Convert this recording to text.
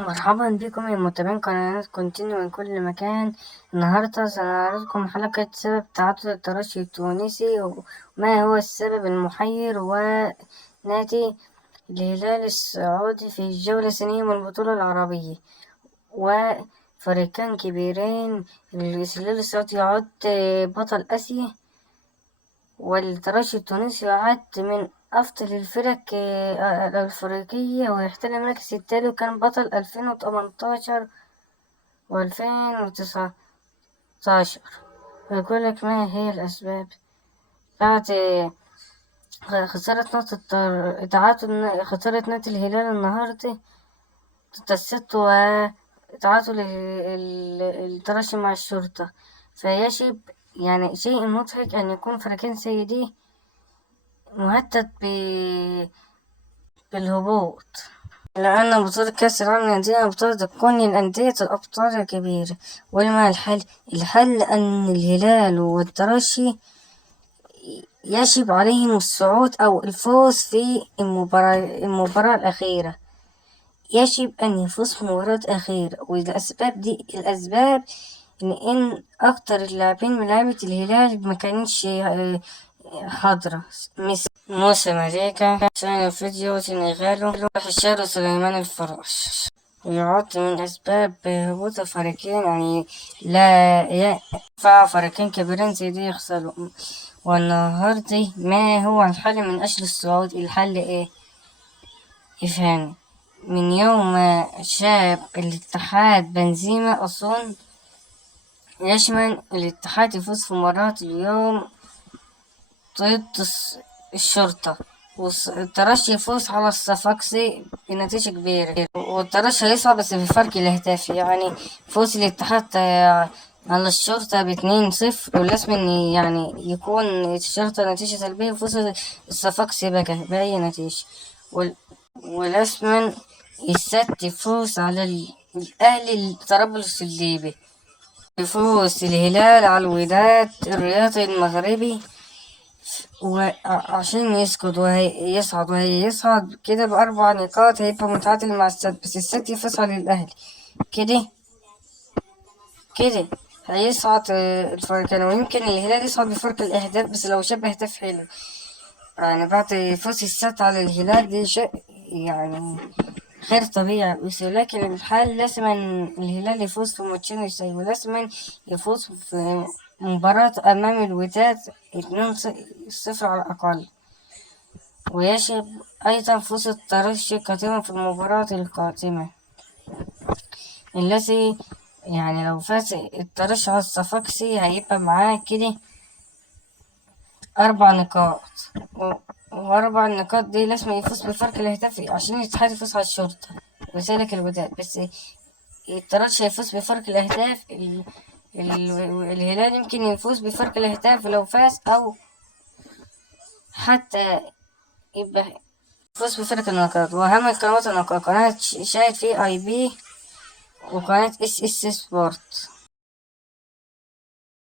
مرحبا بكم يا متابعين قناة كونتينيو من كل مكان. النهاردة سنعرضكم حلقة سبب تعطل الترشي التونسي وما هو السبب المحير وناتي الهلال السعودي في الجولة الثانية من البطولة العربية، وفريقان كبيرين. الهلال السعودي يعد بطل آسيا، والترجي التونسي يعد من أفضل الفرق الأفريقية، ويحتل المركز التالي، وكان بطل 2018 و2019. يقولك ما هي الأسباب بعد خسارة نقطة خسارة نادي الهلال النهاردة ضد الست، وتعاطل الترشي مع الشرطة. فيجب يعني شيء مضحك أن يكون فريقين زي دي مهدد بالهبوط، لأن بطولة كأس العالم للأندية بطولة تكون للأندية الأبطال الكبيرة. وما الحل؟ الحل أن الهلال والترجي يجب عليهم الصعود أو الفوز في المباراة الأخيرة. يجب أن يفوز في المباراة الأخيرة، الأسباب إن أكتر اللاعبين من لعيبة الهلال مكانتش حاضرة، مثل موسى مليكة، سامي فيديو، سنغالو، حشار، وسليمان الفراش. يعد من أسباب هبوط الفريقين، يعني لا ينفع فريقين كبيرين زي دي يخسروا. والنهاردة ما هو الحل من أجل الصعود؟ الحل إيه؟ إفهام. من يوم ما شاب الاتحاد بنزيما أظن يشمل الاتحاد يفوز في مباراة اليوم ضد الشرطة، والترشي يفوز على الصفاقسي بنتيجة كبيرة، والترشي هيصعد بس بفرق الأهداف. يعني فوز الاتحاد على الشرطة ب2-0، ولازم يعني يكون الشرطة نتيجة سلبية، وفوز الصفاقسي بقى بأي نتيجة، ولازم الست يفوز على الأهلي طرابلس الليبي، يفوز الهلال على الوداد الرياضي المغربي، وعشان وهيصعد كده ب4 نقاط، هيبقى متعادل مع السد، بس السد يفوز على الأهلي كده هيصعد الفريقين، ويمكن الهلال يصعد بفرق الأهداف، بس لو جاب أهداف حلو. يعني بعد فوز السد على الهلال دي شيء يعني غير طبيعي، بس لكن الحال لازم الهلال يفوز في ماتشين ويساوي، ولازم يفوز في مباراة أمام الوداد 2-0 على الأقل. ويجب أيضا فوز الترجي قادما في المباراة القادمة، الذي يعني لو فاز الترجي على الصفاقسي هيبقى معاه كده 4 نقاط، و4 نقاط دي لازم يفوز بفرق الأهداف عشان الاتحاد يفوز على الشرطة، وذلك الوداد. بس الترجي هيفوز بفرق الأهداف، الهلال يمكن يفوز بفرق الأهداف لو فاز، أو حتى يبقى يفوز بفرق النقاط. وأهم القنوات قناة شاهد في IB، وقناة SS سبورت.